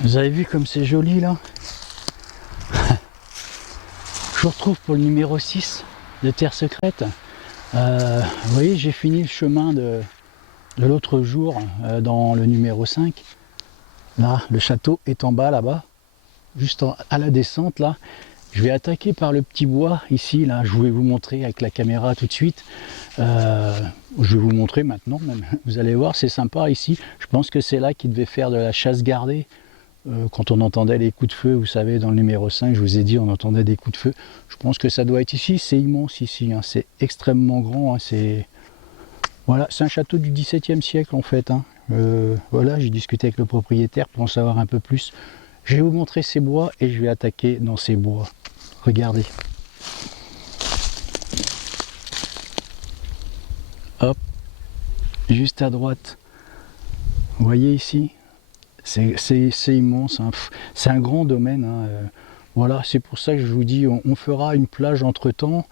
Vous avez vu comme c'est joli là? Je vous retrouve pour le numéro 6 de Terre Secrète. Vous voyez, j'ai fini le chemin de l'autre jour dans le numéro 5. Là, le château est en bas là-bas, juste à la descente là. Je vais attaquer par le petit bois ici, là. Je vais vous montrer avec la caméra tout de suite. Je vais vous montrer maintenant même. Vous allez voir, c'est sympa ici. Je pense que c'est là qu'ils devaient faire de la chasse gardée. Quand on entendait les coups de feu, vous savez, dans le numéro 5, je vous ai dit, on entendait des coups de feu. Je pense que ça doit être ici. C'est immense ici, hein. C'est extrêmement grand. Hein. Voilà, c'est un château du XVIIe siècle en fait. Hein. Voilà, j'ai discuté avec le propriétaire pour en savoir un peu plus. Je vais vous montrer ces bois et je vais attaquer dans ces bois. Regardez. Hop, juste à droite. Vous voyez ici, c'est immense. Hein. C'est un grand domaine. Hein. Voilà, c'est pour ça que je vous dis, on fera une plage entre temps.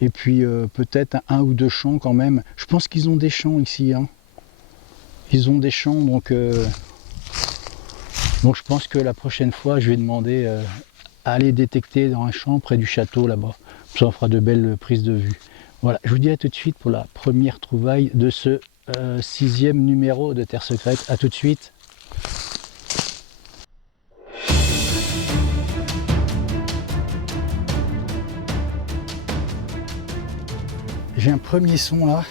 Et puis peut-être un ou deux champs quand même. Je pense qu'ils ont des champs ici. Hein. Ils ont des champs, donc je pense que la prochaine fois, je vais demander à aller détecter dans un champ près du château là-bas. Ça fera de belles prises de vue. Voilà, je vous dis à tout de suite pour la première trouvaille de ce 6e numéro de Terre Secrète. À tout de suite. J'ai un premier son là.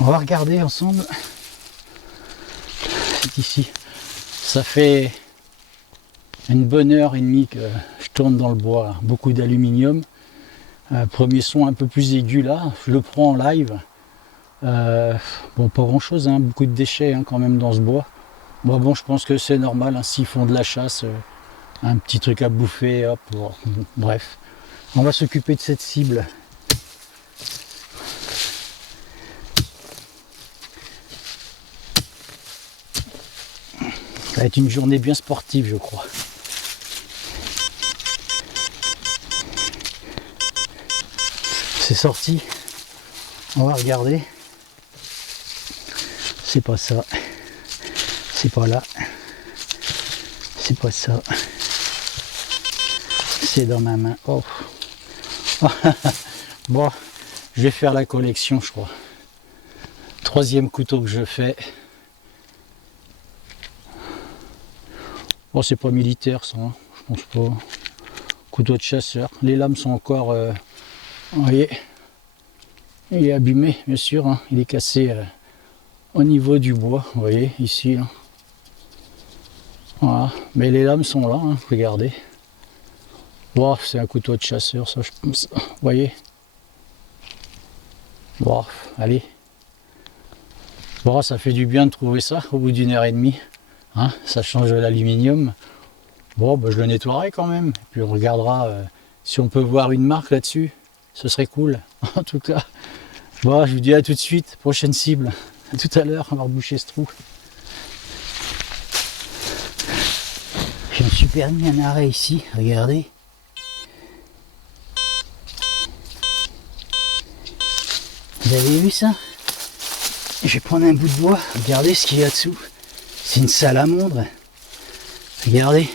On va regarder ensemble. C'est ici. Ça fait une bonne heure et demie que je tourne dans le bois. Là. Beaucoup d'aluminium. Premier son un peu plus aigu là. Je le prends en live. Bon, pas grand chose, hein. Beaucoup de déchets hein, quand même dans ce bois. Bon, je pense que c'est normal. Hein, s'ils font de la chasse, un petit truc à bouffer. Hop, bon, bref. On va s'occuper de cette cible. Ça va être une journée bien sportive, je crois. C'est sorti. On va regarder. C'est pas ça. C'est pas là. C'est pas ça. C'est dans ma main. Oh. Bon, je vais faire la collection, je crois. 3e couteau que je fais. Bon, c'est pas militaire ça, hein. Je pense pas. Couteau de chasseur. Les lames sont encore. Vous voyez, il est abîmé, bien sûr. Hein. Il est cassé au niveau du bois. Vous voyez, ici. Là. Voilà. Mais les lames sont là, hein. Regardez. Bon, c'est un couteau de chasseur, ça, je pense. Vous voyez. Bon, allez. Bon, ça fait du bien de trouver ça au bout d'une heure et demie. Hein, ça change l'aluminium. Bon, bah, je le nettoierai quand même. Et puis on regardera si on peut voir une marque là-dessus. Ce serait cool. En tout cas, bon, je vous dis à tout de suite. Prochaine cible. À tout à l'heure. On va reboucher ce trou. Je me suis permis un arrêt ici. Regardez. Vous avez vu ça? Je vais prendre un bout de bois. Regardez ce qu'il y a dessous. C'est une salamandre. Regardez.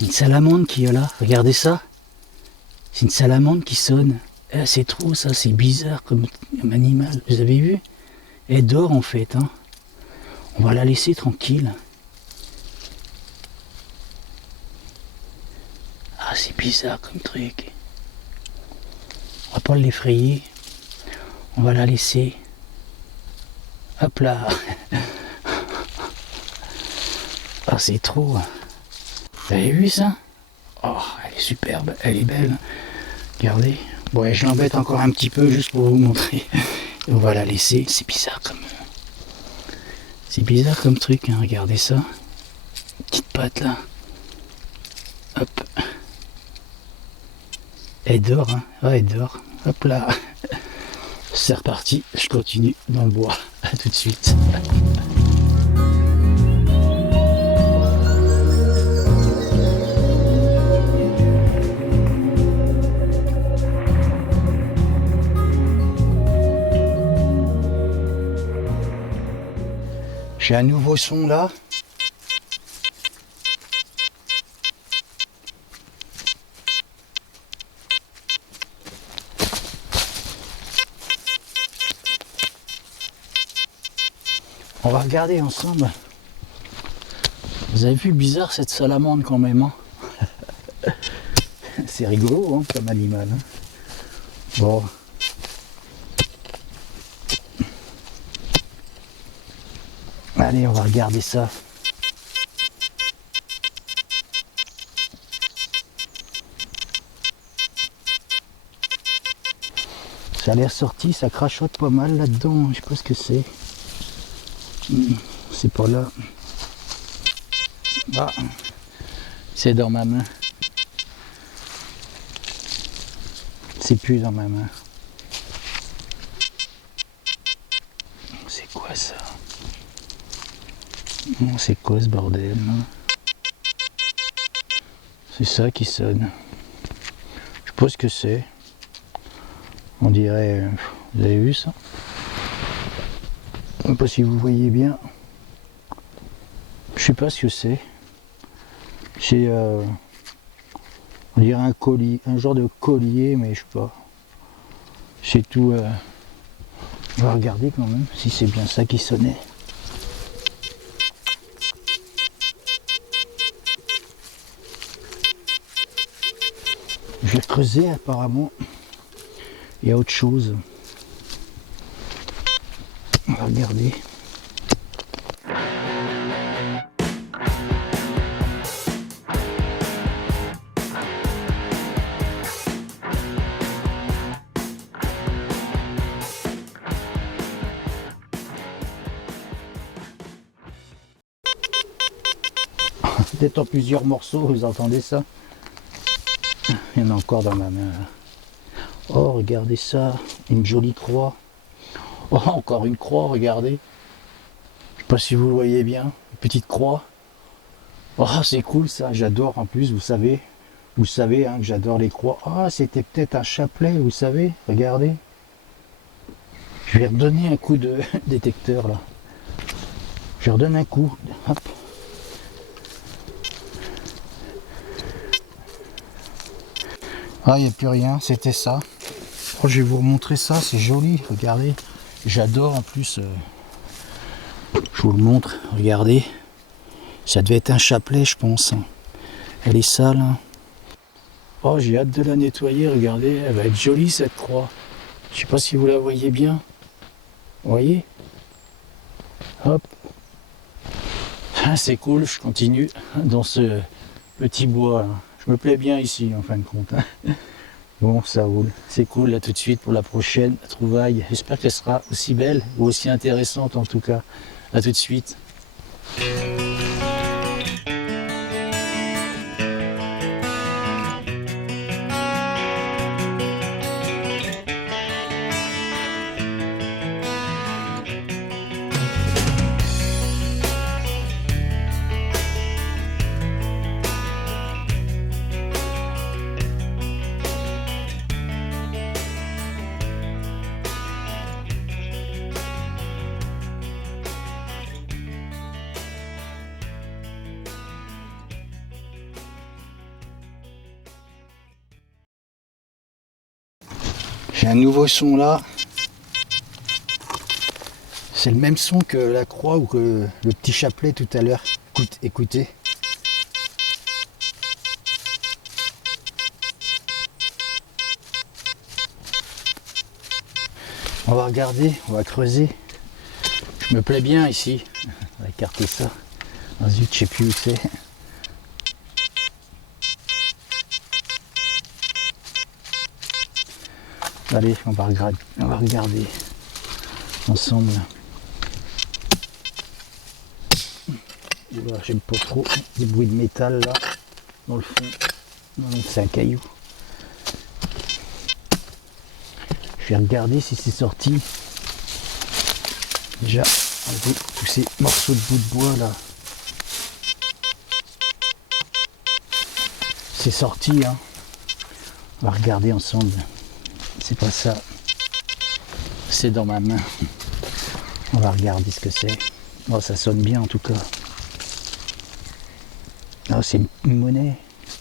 Une salamandre qui est là. Regardez ça. C'est une salamandre qui sonne. C'est trop ça. C'est bizarre comme animal. Vous avez vu? Elle dort en fait. Hein. On va la laisser tranquille. Ah, c'est bizarre comme truc. On va pas l'effrayer. On va la laisser. Hop là. Ah, c'est trop. Vous avez vu ça? Oh, elle est superbe, elle est belle. Regardez. Bon, je l'embête encore un petit peu juste pour vous montrer. Et on va la laisser. C'est bizarre comme... C'est bizarre comme truc, hein. Regardez ça. Petite patte là. Hop. Elle dort, hein. Ouais, elle dort. Hop là. C'est reparti. Je continue dans le bois. À tout de suite. J'ai un nouveau son là. On va regarder ensemble. Vous avez vu, bizarre cette salamandre quand même. Hein. C'est rigolo hein, comme animal. Hein. Bon. Allez, on va regarder ça. Ça a l'air sorti, ça crachote pas mal là-dedans. Je sais pas ce que c'est. C'est pas là. Ah, c'est dans ma main. C'est plus dans ma main. C'est quoi ça? C'est quoi ce bordel? C'est ça qui sonne. Je sais pas ce que c'est. On dirait... Vous avez vu ça? Je sais pas si vous voyez bien. Je sais pas ce que c'est. C'est... on dirait un collier, un genre de collier, mais je sais pas. C'est tout... On va regarder quand même si c'est bien ça qui sonnait. Je vais creuser apparemment. Il y a autre chose. On va regarder. Peut-être en plusieurs morceaux, vous entendez ça? Il y en a encore dans ma main. Oh, regardez ça, une jolie croix. Oh, encore une croix, regardez. Je sais pas si vous le voyez bien, une petite croix. Oh, c'est cool ça, j'adore en plus, vous savez. Vous savez hein, que j'adore les croix. Ah, c'était peut-être un chapelet, vous savez, regardez. Je vais redonner un coup de détecteur là. Je redonne un coup. Hop. Ah, il n'y a plus rien, c'était ça. Oh, je vais vous remontrer ça, c'est joli, regardez. J'adore en plus. Je vous le montre, regardez. Ça devait être un chapelet, je pense. Elle est sale. Hein. Oh, j'ai hâte de la nettoyer, regardez. Elle va être jolie cette croix. Je sais pas si vous la voyez bien. Vous voyez? Hop. Ah, c'est cool, je continue dans ce petit bois. Là. Je me plais bien ici, en fin de compte. Bon, ça roule. C'est cool, là, tout de suite, pour la prochaine trouvaille. J'espère qu'elle sera aussi belle, ou aussi intéressante, en tout cas. À tout de suite. J'ai un nouveau son là. C'est le même son que la croix ou que le petit chapelet tout à l'heure. Écoutez. On va regarder, on va creuser. Je me plais bien ici. On va écarter ça. Ah zut, je sais plus où c'est. Allez, on va regarder ensemble. Voilà, j'aime pas trop les bruits de métal là, dans le fond. Non, c'est un caillou. Je vais regarder si c'est sorti. Déjà, enlever tous ces morceaux de bout de bois là. C'est sorti, hein. On va regarder ensemble. C'est pas ça. C'est dans ma main. On va regarder ce que c'est. Oh, ça sonne bien en tout cas. Oh, c'est une monnaie.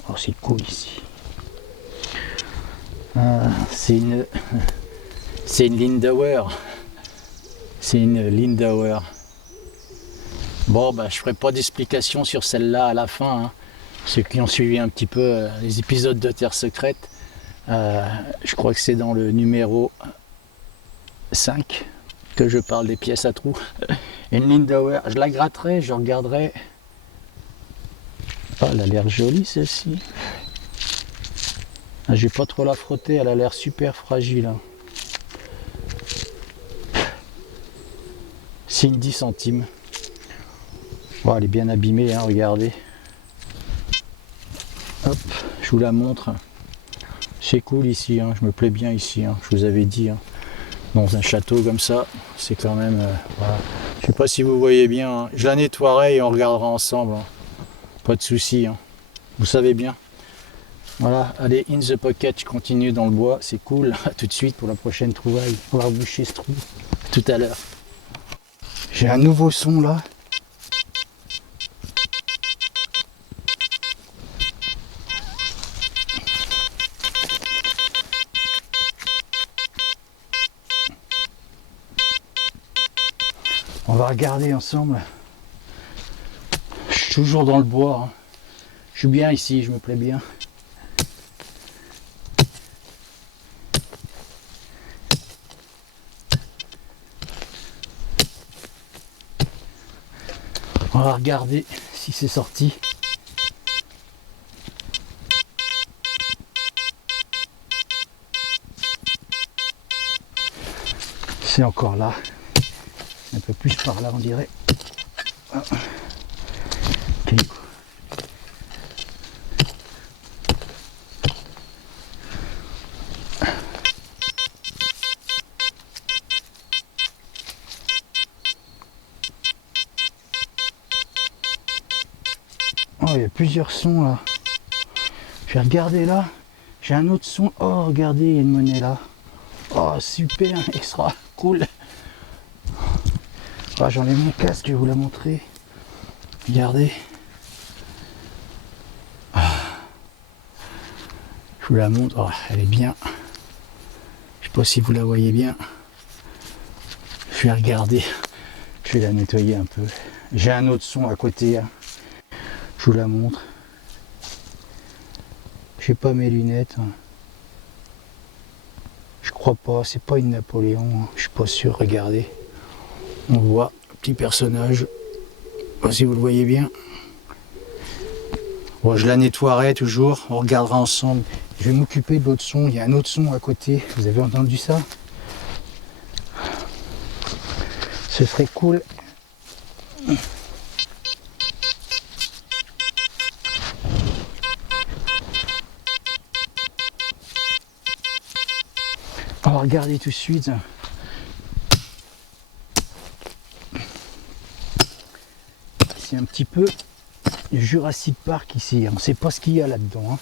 Oh, c'est cool ici. Ah, c'est une Lindauer. C'est une Lindauer. Bon, bah, je ferai pas d'explication sur celle-là à la fin, hein. Ceux qui ont suivi un petit peu les épisodes de Terre Secrète, je crois que c'est dans le numéro 5 que je parle des pièces à trous. Une Lindauer, je la gratterai, je regarderai. Oh, elle a l'air jolie celle-ci. Ah, je vais pas trop la frotter, elle a l'air super fragile, hein. C'est une 10 centimes. Oh, elle est bien abîmée, hein, regardez. Hop, je vous la montre. C'est cool ici, hein, je me plais bien ici, hein, je vous avais dit. Hein. Dans un château comme ça, c'est quand même... voilà. Je sais pas si vous voyez bien, hein. Je la nettoierai et on regardera ensemble. Hein. Pas de souci, hein. Vous savez bien. Voilà, allez, in the pocket, je continue dans le bois, c'est cool. À tout de suite pour la prochaine trouvaille. On va boucher ce trou. À tout à l'heure. J'ai un nouveau son là. On va regarder ensemble. Je suis toujours dans le bois. Hein. Je suis bien ici, je me plais bien. On va regarder si c'est sorti. C'est encore là. Un peu plus par là on dirait. Ah. Okay. Oh, il y a plusieurs sons là. Je vais regarder là. J'ai un autre son. Oh, regardez, il y a une monnaie là. Oh, super, extra, cool. Oh, j'enlève mon casque, je vais vous la montrer. Regardez. Je vous la montre. Oh, elle est bien. Je sais pas si vous la voyez bien. Je vais regarder. Je vais la nettoyer un peu. J'ai un autre son à côté. Hein. Je vous la montre. J'ai pas mes lunettes. Hein. Je crois pas. C'est pas une Napoléon. Hein. Je suis pas sûr. Regardez. On voit un petit personnage. Je sais pas si vous le voyez bien. Bon, je la nettoierai toujours. On regardera ensemble. Je vais m'occuper de l'autre son. Il y a un autre son à côté. Vous avez entendu ça? Ce serait cool. On va regarder tout de suite. C'est un petit peu Jurassic Park ici. On ne sait pas ce qu'il y a là-dedans. Hein.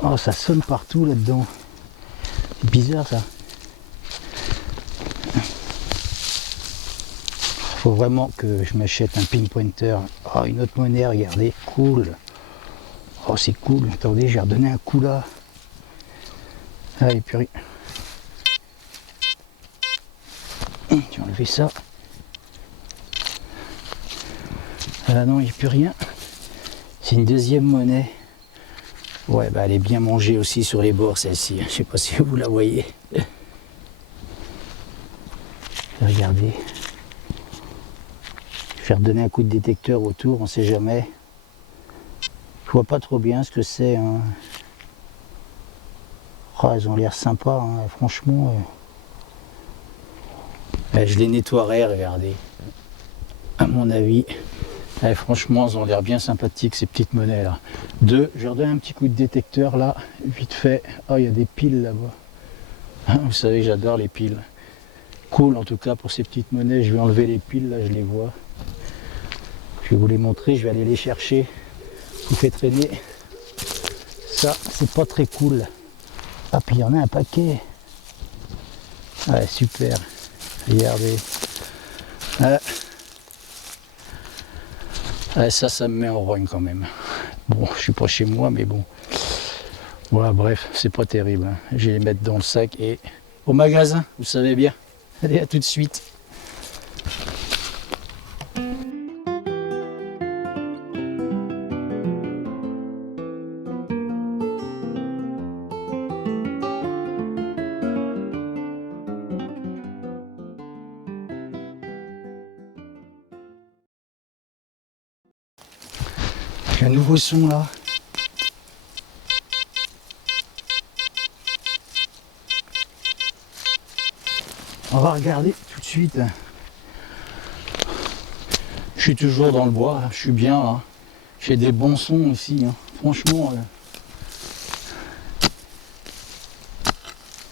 Oh, ça sonne partout là-dedans. C'est bizarre ça. Faut vraiment que je m'achète un pinpointer. Oh, une autre monnaie, regardez, cool. Oh, c'est cool. Attendez, j'ai redonné un coup là. Allez, purée. Je vais enlever ça. Ah non, il n'y a plus rien. C'est une deuxième monnaie. Ouais, bah elle est bien mangée aussi sur les bords, celle-ci. Je sais pas si vous la voyez. Regardez. Je vais redonner un coup de détecteur autour, on sait jamais. Je vois pas trop bien ce que c'est. Hein. Oh, elles ont l'air sympas, hein. Franchement. Je les nettoierai, regardez. À mon avis. Franchement, elles ont l'air bien sympathiques ces petites monnaies là. Je redonne un petit coup de détecteur là, vite fait. Oh, il y a des piles là-bas. Vous savez, j'adore les piles. Cool en tout cas pour ces petites monnaies. Je vais enlever les piles là, je les vois. Je vais vous les montrer, je vais aller les chercher. Je vous fais traîner. Ça, c'est pas très cool. Ah, puis il y en a un paquet. Ouais, super. Regardez. Ouais. Ouais, ça me met en rogne quand même. Bon, je suis pas chez moi, mais bon. Voilà, bref, c'est pas terrible. Hein. Je vais les mettre dans le sac et au magasin, vous savez bien. Allez, à tout de suite. J'ai un nouveau son là. On va regarder tout de suite. Je suis toujours dans le bois, je suis bien là. J'ai des bons sons aussi, hein. Franchement.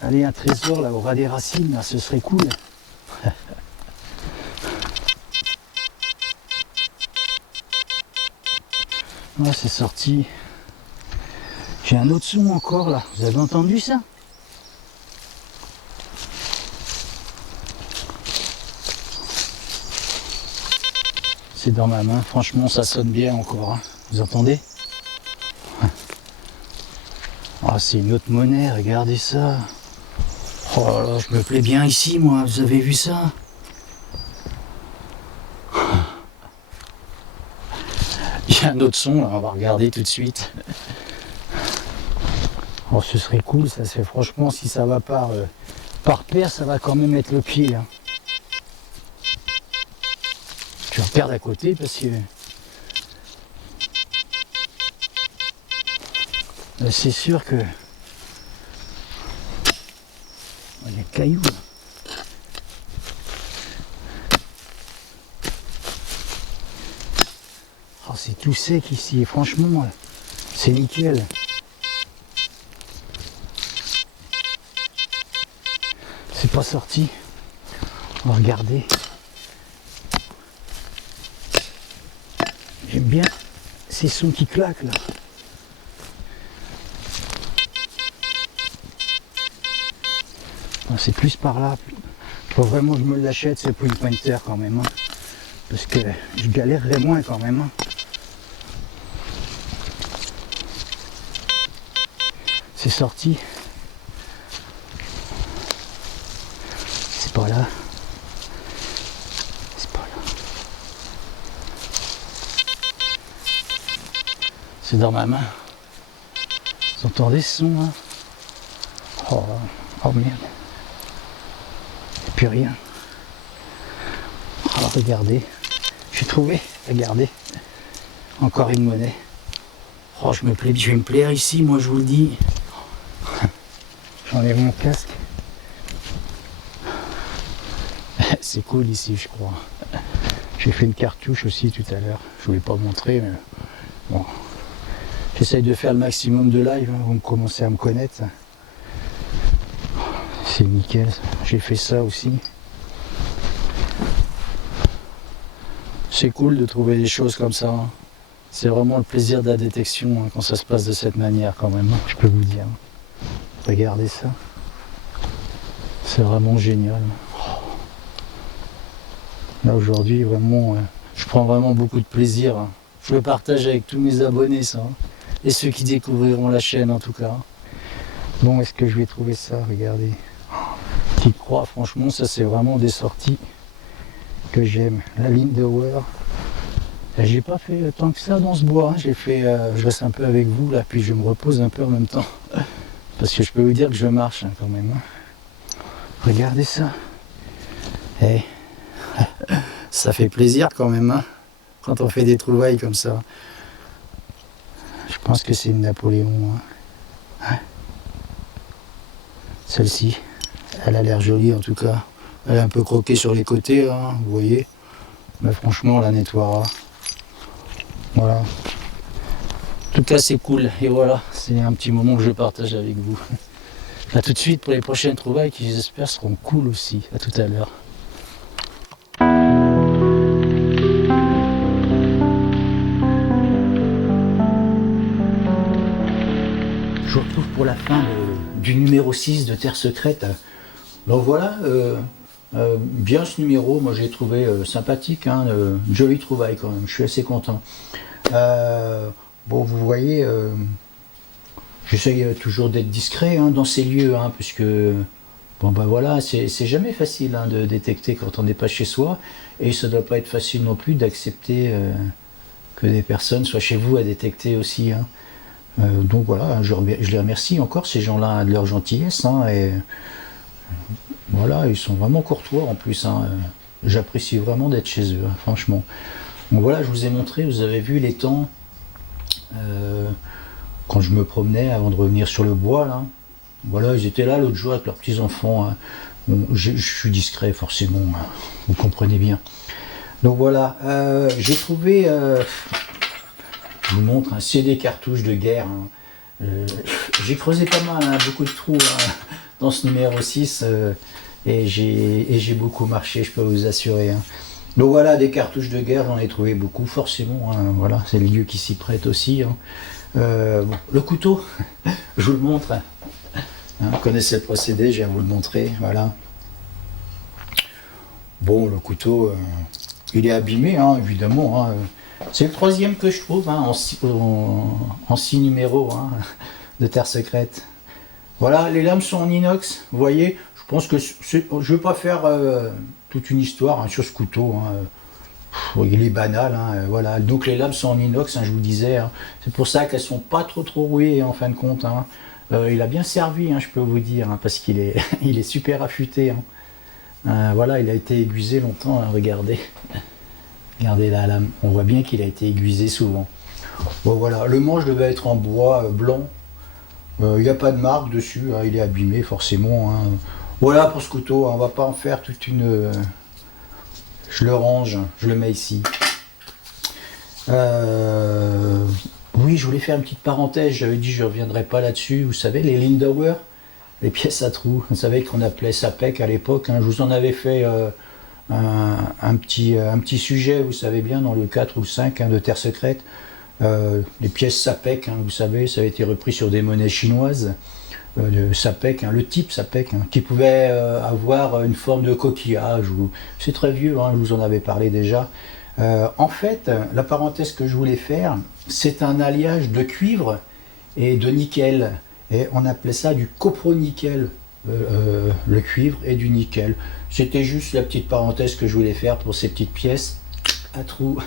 Allez, un trésor là, au ras des racines, là, ce serait cool. Ouais, c'est sorti. J'ai un autre son encore là. Vous avez entendu ça? C'est dans ma main. Franchement, ça sonne bien encore. Hein. Vous entendez? Ah, c'est une autre monnaie. Regardez ça. Oh là là, je me plais bien ici, moi. Vous avez vu ça? Il y a un autre son, là. On va regarder tout de suite. Oh, ce serait cool, ça. C'est franchement, si ça va par paire, ça va quand même être le pied. Hein. Je regarde à côté parce que c'est sûr que il y a des cailloux. Là. Oh, c'est tout sec ici, et franchement, c'est nickel. C'est pas sorti. On va regarder. J'aime bien ces sons qui claquent là. C'est plus par là. Faut vraiment que je me l'achète ce Point Pointer quand même. Hein. Parce que je galérerais moins quand même. Hein. C'est sorti. C'est pas là. C'est pas là. C'est dans ma main. Vous entendez ce son là? Oh, oh merde. Plus rien. Alors regardez, j'ai trouvé, regardez, encore une monnaie. Oh, je vais me plaire ici, moi je vous le dis. J'enlève mon casque. C'est cool ici, je crois. J'ai fait une cartouche aussi tout à l'heure. Je voulais pas montrer, mais bon. J'essaye de faire le maximum de live, hein, vous commencez à me connaître. C'est nickel, j'ai fait ça aussi. C'est cool de trouver des choses comme ça. Hein. C'est vraiment le plaisir de la détection hein, quand ça se passe de cette manière quand même, hein, je peux vous dire. Regardez ça. C'est vraiment génial. Là aujourd'hui, vraiment, je prends vraiment beaucoup de plaisir. Hein. Je le partage avec tous mes abonnés, ça. Hein. Et ceux qui découvriront la chaîne en tout cas. Bon, est-ce que je vais trouver ça? Regardez. Petite croix, franchement, ça c'est vraiment des sorties que j'aime. La ligne de Word. J'ai pas fait tant que ça dans ce bois. Hein. J'ai fait, je reste un peu avec vous là, puis je me repose un peu en même temps. Parce que je peux vous dire que je marche hein, quand même. Hein. Regardez ça. Hey. Ça fait plaisir quand même, hein, quand on fait des trouvailles comme ça. Je pense que c'est une Napoléon. Hein. Celle-ci, elle a l'air jolie en tout cas. Elle est un peu croquée sur les côtés, hein, vous voyez. Mais franchement, on la nettoiera. Voilà. En tout cas, c'est cool. Et voilà, c'est un petit moment que je partage avec vous. A tout de suite pour les prochaines trouvailles qui, j'espère, seront cool aussi. À tout à l'heure. Je vous retrouve pour la fin du numéro 6 de Terre Secrète. Donc voilà, bien ce numéro, moi j'ai trouvé sympathique, hein, jolie trouvaille quand même, je suis assez content. Bon, vous voyez, j'essaye toujours d'être discret hein, dans ces lieux, hein, puisque bon ben voilà, c'est jamais facile hein, de détecter quand on n'est pas chez soi, et ça doit pas être facile non plus d'accepter que des personnes soient chez vous à détecter aussi. Hein. Donc voilà, je les remercie encore ces gens-là de leur gentillesse, hein, et voilà, ils sont vraiment courtois en plus. Hein. J'apprécie vraiment d'être chez eux, hein, franchement. Donc voilà, je vous ai montré, vous avez vu les temps quand je me promenais avant de revenir sur le bois là. Voilà, ils étaient là l'autre jour avec leurs petits-enfants. Hein. Bon, je suis discret forcément, hein, vous comprenez bien. Donc voilà, j'ai trouvé, je vous montre, hein, c'est des cartouches de guerre. Hein. J'ai creusé pas mal, hein, beaucoup de trous hein, dans ce numéro 6 et j'ai beaucoup marché, je peux vous assurer. Hein. Donc voilà, des cartouches de guerre, j'en ai trouvé beaucoup, forcément. Hein, voilà, c'est le lieu qui s'y prête aussi. Hein. Bon, le couteau, je vous le montre. Hein, vous connaissez le procédé, je viens vous le montrer. Voilà. Bon, le couteau, il est abîmé, hein, évidemment. Hein. C'est le troisième que je trouve hein, en 6 numéros hein, de Terre Secrète. Voilà, les lames sont en inox, vous voyez. Je pense que je ne vais pas faire toute une histoire hein, sur ce couteau. Hein. Il est banal, hein, voilà. Donc les lames sont en inox, hein, je vous disais. Hein. C'est pour ça qu'elles sont pas trop rouillées en fin de compte. Hein. Il a bien servi, hein, je peux vous dire, hein, parce qu'il est, il est super affûté. Hein. Voilà, il a été aiguisé longtemps, hein, regardez. Regardez la lame, on voit bien qu'il a été aiguisé souvent. Bon voilà, le manche devait être en bois blanc. Il n'y a pas de marque dessus, hein, il est abîmé forcément. Hein. Voilà pour ce couteau, hein, on va pas en faire toute une... je le range, je le mets ici. Oui, je voulais faire une petite parenthèse, j'avais dit que je ne reviendrai pas là-dessus. Vous savez, les Lindauer, les pièces à trous, vous savez qu'on appelait SAPEC à l'époque. Hein, je vous en avais fait un petit sujet, vous savez bien, dans le 4 ou le 5 hein, de Terre Secrète. Les pièces SAPEC, hein, vous savez, ça a été repris sur des monnaies chinoises. Le SAPEC, hein, le type SAPEC, hein, qui pouvait avoir une forme de coquillage. C'est très vieux, hein, je vous en avais parlé déjà. En fait, la parenthèse que je voulais faire, c'est un alliage de cuivre et de nickel. Et on appelait ça du copronickel, le cuivre et du nickel. C'était juste la petite parenthèse que je voulais faire pour ces petites pièces à trous.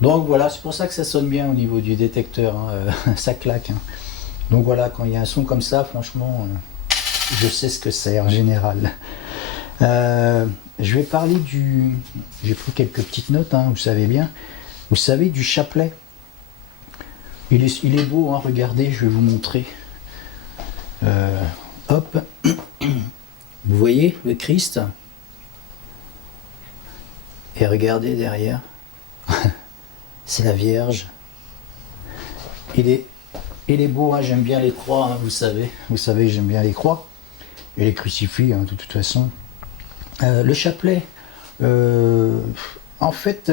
Donc voilà, c'est pour ça que ça sonne bien au niveau du détecteur, hein, ça claque. Hein. Donc voilà, quand il y a un son comme ça, franchement, je sais ce que c'est en général. Je vais parler du... J'ai pris quelques petites notes, hein, vous savez bien. Vous savez, du chapelet. Il est beau, hein, regardez, je vais vous montrer. Hop. Vous voyez le Christ. Et regardez derrière. C'est la Vierge. Il est beau, hein, j'aime bien les croix, hein, vous savez que j'aime bien les croix. Et les crucifix, hein, de toute façon. Le chapelet, en fait,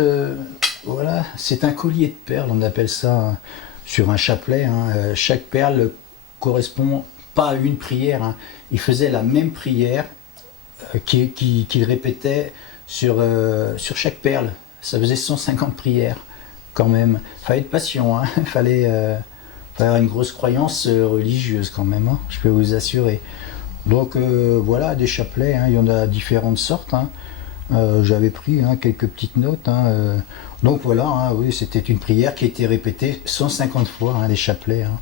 voilà, c'est un collier de perles, on appelle ça sur un chapelet. Hein, chaque perle correspond pas à une prière. Hein. Il faisait la même prière qu'il répétait sur chaque perle. Ça faisait 150 prières, quand même. Il fallait être patient, hein. Il fallait avoir une grosse croyance religieuse, quand même, hein, je peux vous assurer. Donc voilà, des chapelets, hein, il y en a différentes sortes. Hein. J'avais pris hein, quelques petites notes. Hein, donc voilà, hein, oui, c'était une prière qui a été répétée 150 fois, hein, les chapelets. Hein.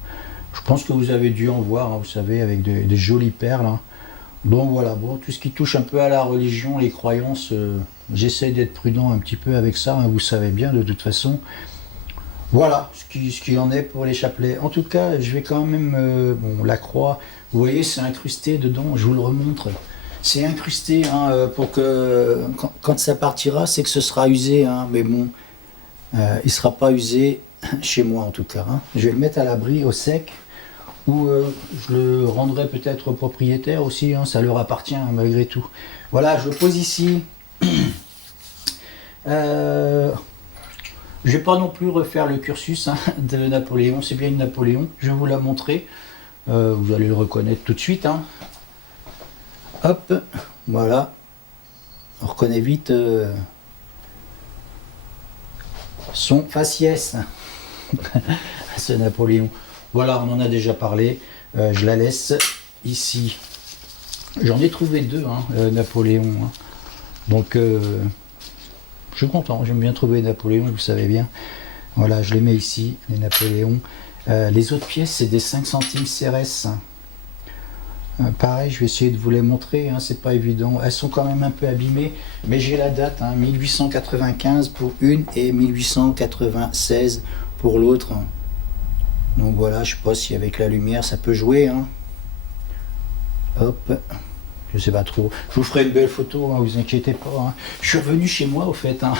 Je pense que vous avez dû en voir, hein, vous savez, avec des jolies perles. Hein. Donc voilà, bon, tout ce qui touche un peu à la religion, les croyances, j'essaie d'être prudent un petit peu avec ça, hein, vous savez bien de toute façon. Voilà ce qu'il en est pour les chapelets. En tout cas, je vais quand même... bon, la croix, vous voyez, c'est incrusté dedans, je vous le remontre. C'est incrusté hein, pour que quand ça partira, c'est que ce sera usé. Hein, mais bon, il ne sera pas usé chez moi en tout cas. Hein. Je vais le mettre à l'abri, au sec, ou je le rendrai peut-être au propriétaire aussi. Hein, ça leur appartient hein, malgré tout. Voilà, je le pose ici. Je ne vais pas non plus refaire le cursus hein, de Napoléon, c'est bien une Napoléon, je vais vous la montrer, vous allez le reconnaître tout de suite. Hein. Hop, voilà. On reconnaît vite son faciès, ce Napoléon. Voilà, on en a déjà parlé. Je la laisse ici. J'en ai trouvé deux, Napoléon. Hein. Donc, je suis content. J'aime bien trouver Napoléon, vous savez bien. Voilà, je les mets ici, les Napoléons. Les autres pièces, c'est des 5 centimes CRS. Pareil, je vais essayer de vous les montrer, hein, c'est pas évident. Elles sont quand même un peu abîmées, mais j'ai la date, 1895 pour une et 1896 pour l'autre. Donc voilà, je sais pas si avec la lumière ça peut jouer. Hein. Hop, je sais pas trop. Je vous ferai une belle photo, vous inquiétez pas. Hein. Je suis revenu chez moi au fait. Hein.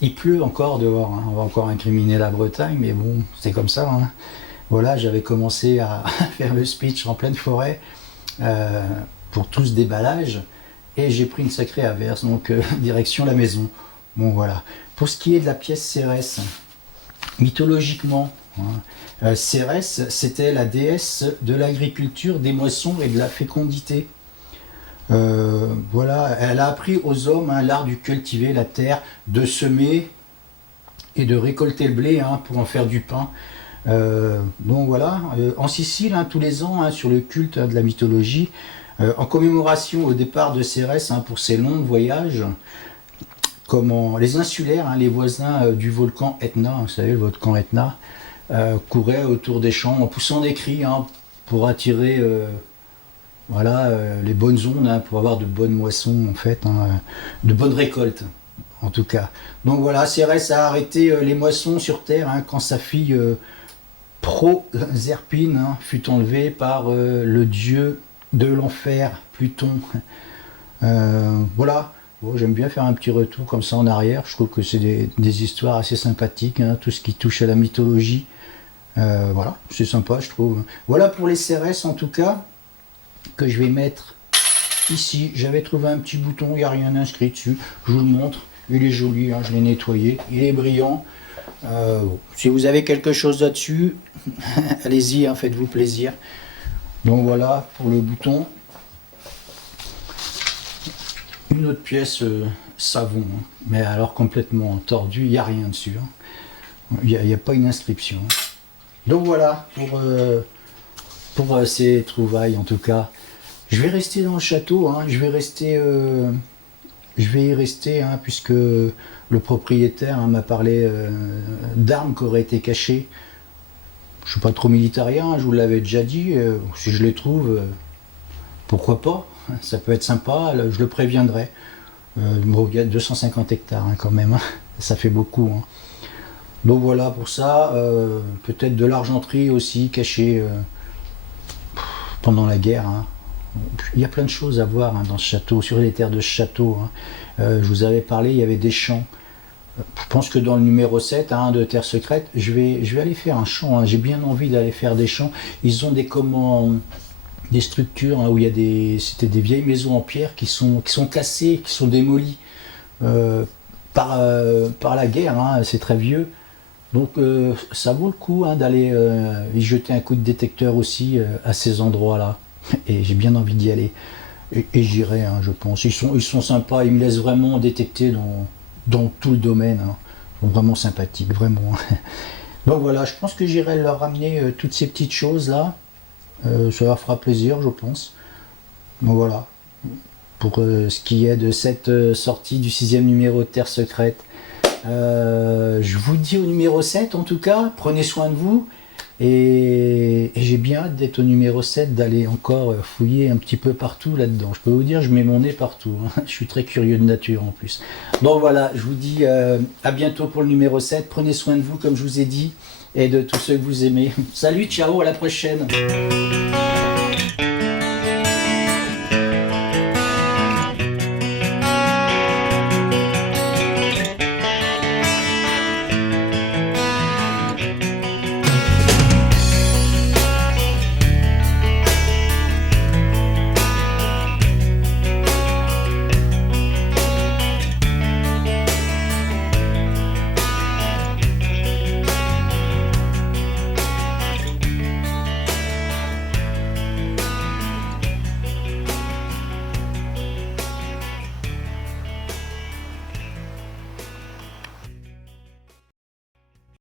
Il pleut encore dehors, on va encore incriminer la Bretagne, mais bon, c'est comme ça. Hein. Voilà, j'avais commencé à faire le speech en pleine forêt. Pour tout ce déballage et j'ai pris une sacrée averse, donc direction la maison. Bon voilà. Pour ce qui est de la pièce Cérès, mythologiquement, Cérès c'était la déesse de l'agriculture, des moissons et de la fécondité. Voilà, elle a appris aux hommes l'art du cultiver la terre, de semer et de récolter le blé pour en faire du pain. Donc voilà, en Sicile, tous les ans, sur le culte de la mythologie, en commémoration au départ de Cérès pour ses longs voyages, les insulaires, les voisins du volcan Etna, vous savez, le volcan Etna, couraient autour des champs en poussant des cris pour attirer les bonnes ondes, pour avoir de bonnes moissons, en fait, de bonnes récoltes. En tout cas. Donc voilà, Cérès a arrêté les moissons sur Terre quand sa fille Proserpine fut enlevée par le dieu de l'enfer, Pluton. Voilà, bon, j'aime bien faire un petit retour comme ça en arrière. Je trouve que c'est des histoires assez sympathiques, tout ce qui touche à la mythologie. Voilà, c'est sympa, je trouve. Voilà pour les Cérès en tout cas, que je vais mettre ici. J'avais trouvé un petit bouton, il n'y a rien inscrit dessus. Je vous le montre. Il est joli, je l'ai nettoyé, il est brillant. Si vous avez quelque chose là-dessus, allez-y, faites-vous plaisir. Donc voilà pour le bouton. Une autre pièce savon, mais alors complètement tordu, il n'y a rien dessus. Il n'y a pas une inscription. Donc voilà pour ces trouvailles en tout cas. Je vais rester dans le château, je vais y rester puisque le propriétaire m'a parlé d'armes qui auraient été cachées. Je ne suis pas trop militarien, je vous l'avais déjà dit. Si je les trouve, pourquoi pas, ça peut être sympa, je le préviendrai. Il y a 250 hectares quand même, ça fait beaucoup. Donc voilà pour ça, peut-être de l'argenterie aussi cachée pendant la guerre. Il y a plein de choses à voir dans ce château, sur les terres de ce château. Je vous avais parlé, il y avait des champs. Je pense que dans le numéro 7 de Terre Secrète, je vais aller faire un champ. J'ai bien envie d'aller faire des champs. Ils ont des structures où c'était des vieilles maisons en pierre qui sont cassées, qui sont démolies par la guerre. C'est très vieux. Donc ça vaut le coup d'aller y jeter un coup de détecteur aussi à ces endroits-là. Et j'ai bien envie d'y aller. Et j'irai, je pense. Ils sont sympas, ils me laissent vraiment détecter dans tout le domaine. Ils sont vraiment sympathiques, vraiment. Donc voilà, je pense que j'irai leur ramener toutes ces petites choses-là. Ça leur fera plaisir, je pense. Donc voilà, pour ce qui est de cette sortie du 6e numéro de Terre Secrète. Je vous dis au numéro 7 en tout cas, prenez soin de vous. Et j'ai bien hâte d'être au numéro 7, d'aller encore fouiller un petit peu partout là-dedans. Je peux vous dire, je mets mon nez partout. Je suis très curieux de nature en plus. Donc voilà, je vous dis à bientôt pour le numéro 7. Prenez soin de vous comme je vous ai dit et de tous ceux que vous aimez. Salut, ciao, à la prochaine.